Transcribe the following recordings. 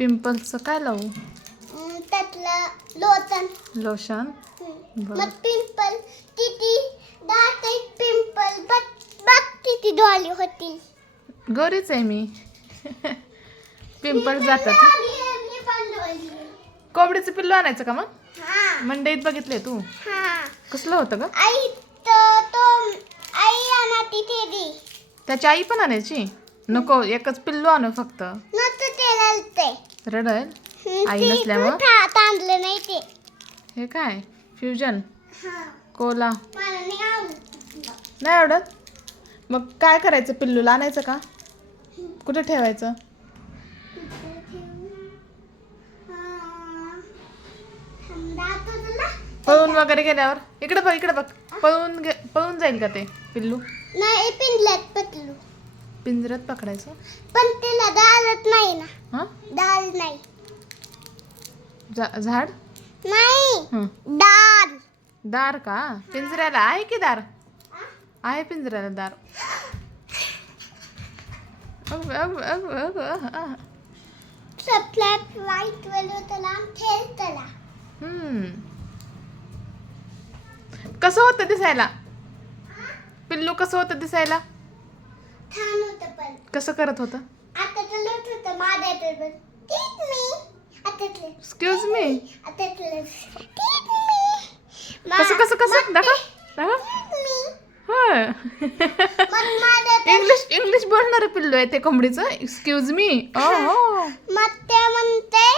पिंपल्सचं काय लावू? त्यातलं लोशन. लोशन. मग पिंपल किती दात पिंपल बघ किती डोळी होती. गोरीच आहे मी. पिंपल्स जातात ना. कोंबडीचं पिल्लू आणायचं का मग? मंडईत बघितले तू? कसलं होतं ग? आई तो आई आणाती ते त्याची आई पण आणायची? नको, एकच पिल्लू आणू फक्त. रडेल आई नसल्यामुळं. आणलं नाही ते. हे काय फ्युजन कोला मला नाही आवडत. मग काय करायचं? पिल्लूला आणायचं का? कुठे ठेवायचं? पळून वगैरे गेल्यावर इकडे बघ पळून जाईल का ते पिल्लू? नाही पिंजल्यात पटलू. पिंजऱ्यात पकडायचं. पण त्याला दालत नाही ना. हा, दाल नाही. झाड नाही दाल. दार का? पिंजऱ्याला आहे की दार? आहे पिंजऱ्याला दार. फ्लॅट व्हाईट त्याला खेळतला. कसं होतं दिसायला? पिल्लू कसं होतं दिसायला? छान होतं पण. कसं करत होतं? आता तर लट होतं माझ्या टेबल. टीक मी. आता एक्सक्यूज मी. आता टीक मी. कसं दाखव. होय. इंग्लिश बोलणारं पिल्लू आहे ते कोंबडीचं. Excuse me. ओहो. मग ते म्हणते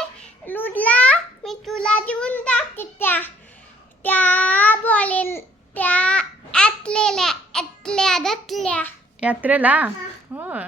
लुडला मी तुला देऊन टाकते त्या बोलेन त्या यात्रेला. यात्रेला? होय.